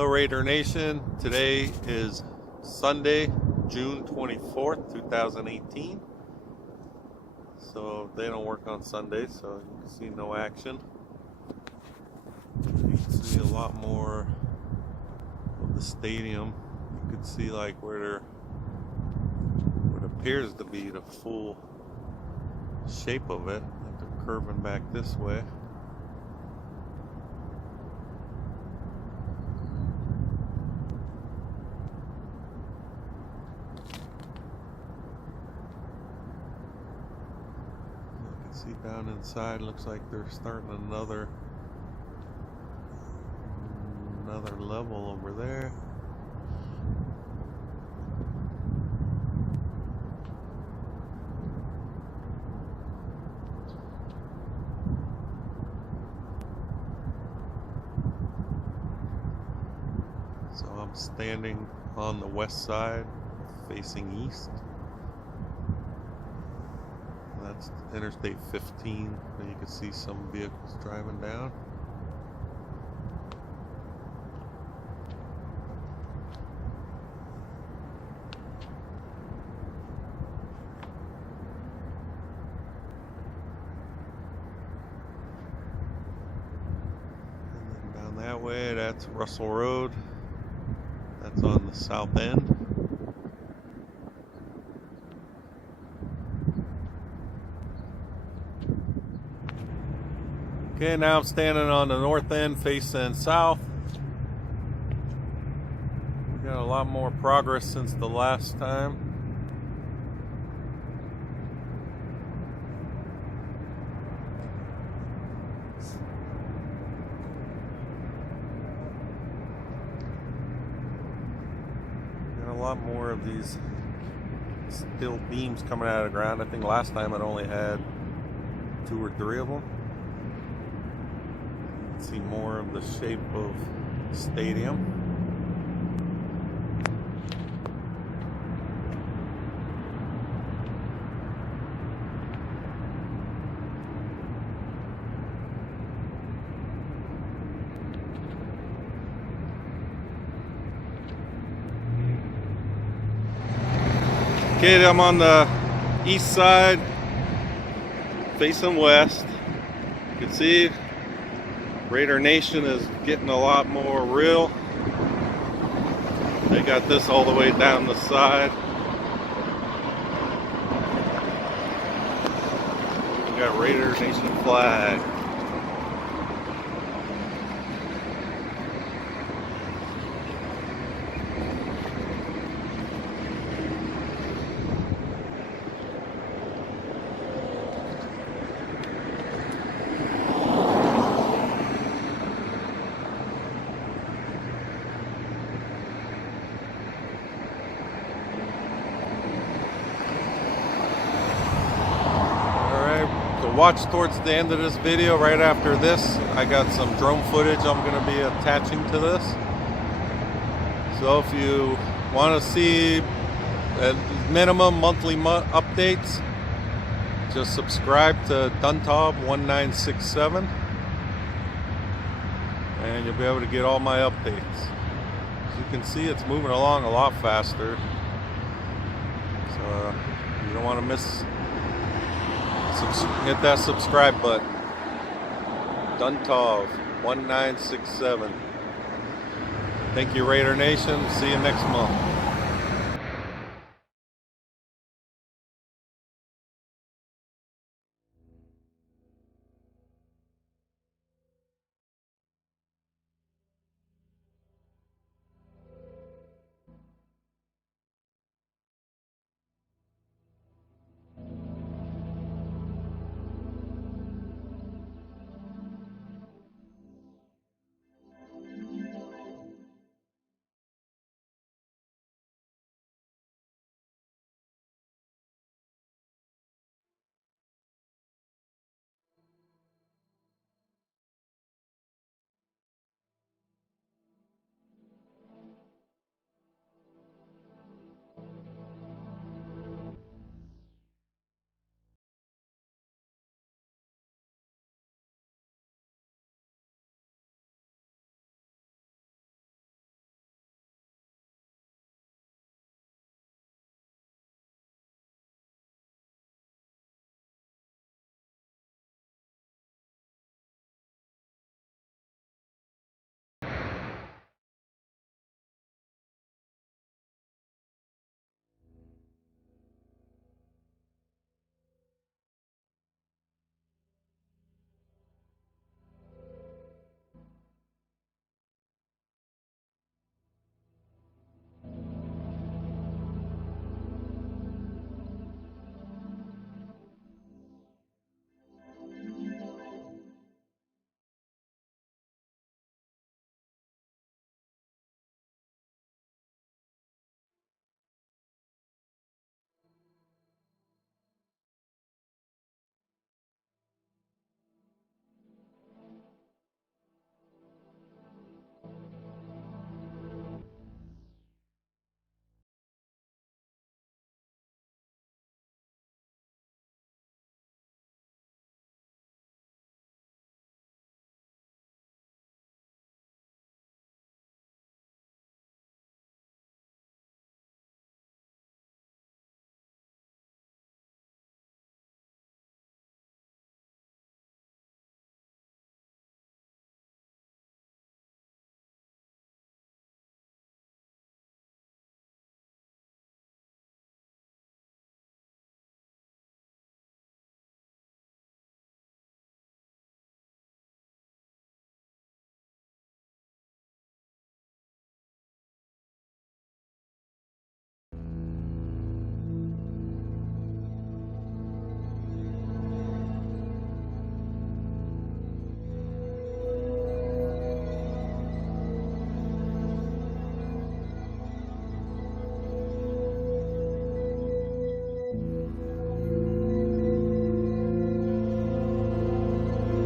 Hello Raider Nation, today is Sunday, June 24th, 2018. So they don't work on Sundays, so you can see no action. You can see a lot more of the stadium. You can see like where what appears to be the full shape of it. Like they're curving back this way. See down inside, looks like they're starting another level over there. So I'm standing on the west side facing east. That's Interstate 15, and you can see some vehicles driving down. And then down that way, that's Russell Road. That's on the south end. Okay, now I'm standing on the north end facing south. We got a lot more progress since the last time. Got a lot more of these steel beams coming out of the ground. I think last time it only had 2 or 3 of them. See more of the shape of the stadium. Okay, I'm on the east side facing west. You can see Raider Nation is getting a lot more real. They got this all the way down the side. We got Raider Nation flag. Watch towards the end of this video. Right after this, I got some drone footage I'm going to be attaching to this. So if you want to see at minimum monthly updates, just subscribe to Duntov 1967 and you'll be able to get all my updates. As you can see, it's moving along a lot faster, so you don't want to miss. Hit that subscribe button. Duntov 1967. Thank you, Raider Nation. See you next month.